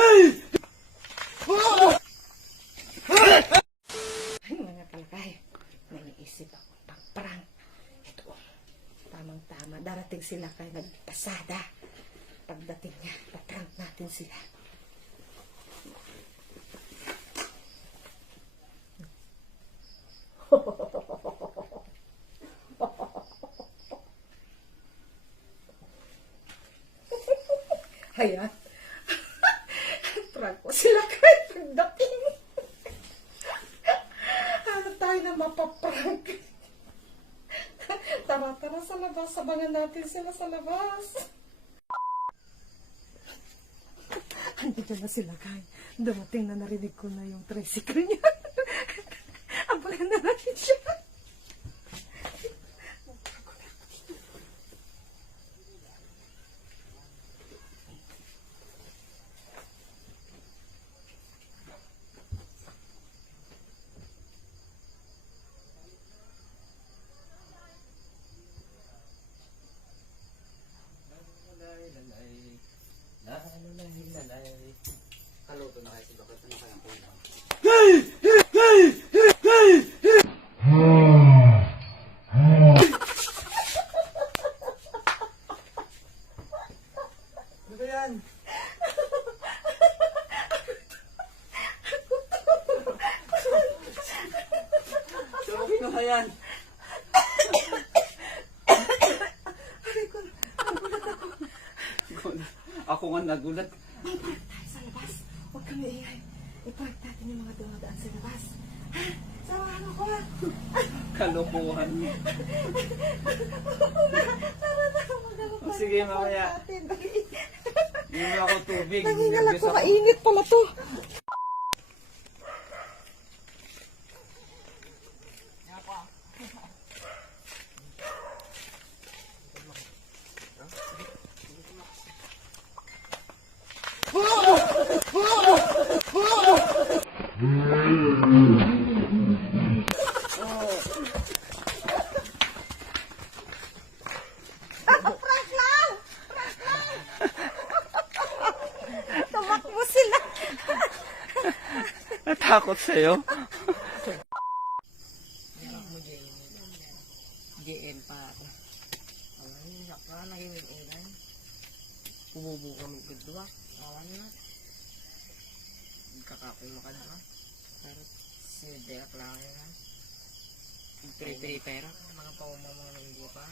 Ay, mga kalakay, naiisip ako pang prank. Ito, tamang-tama. Darating sila kay nagpasada. Pagdating niya, paprank natin sila. Ayan. Prank ko sila kahit pagdating. Ano tayo na mapaprank? Tara-tara sa labas. Sabangan natin sila sa labas. Andito na sila, Kay. Dumating na, narinig ko na yung tricycle niya. Abangan na natin siya. Kaluto na kayo si Bakit. Ano kayang kulang? Ano ba yan? Sorry na ba yan? Ako nga nagulat. Mag-park tayo sa labas. Huwag kang iingay. I-park natin yung mga dumadaan sa labas. Ha? Samahan ako ha. Kalokohan. Tara na. Oh, sige, mamaya. Hindi mo ako tubig. Nangingal Nervyos ako. Mainit pala to. Tumakbo sila. Natakot sa'yo? JN pa ako. Awan na ka na yung ilan. Pumubo kami kedua. Awan na. Kakapoy mo ka na. Pero si Derek lang yan. Piri-piri pera. Mga pawamamang hindi pa.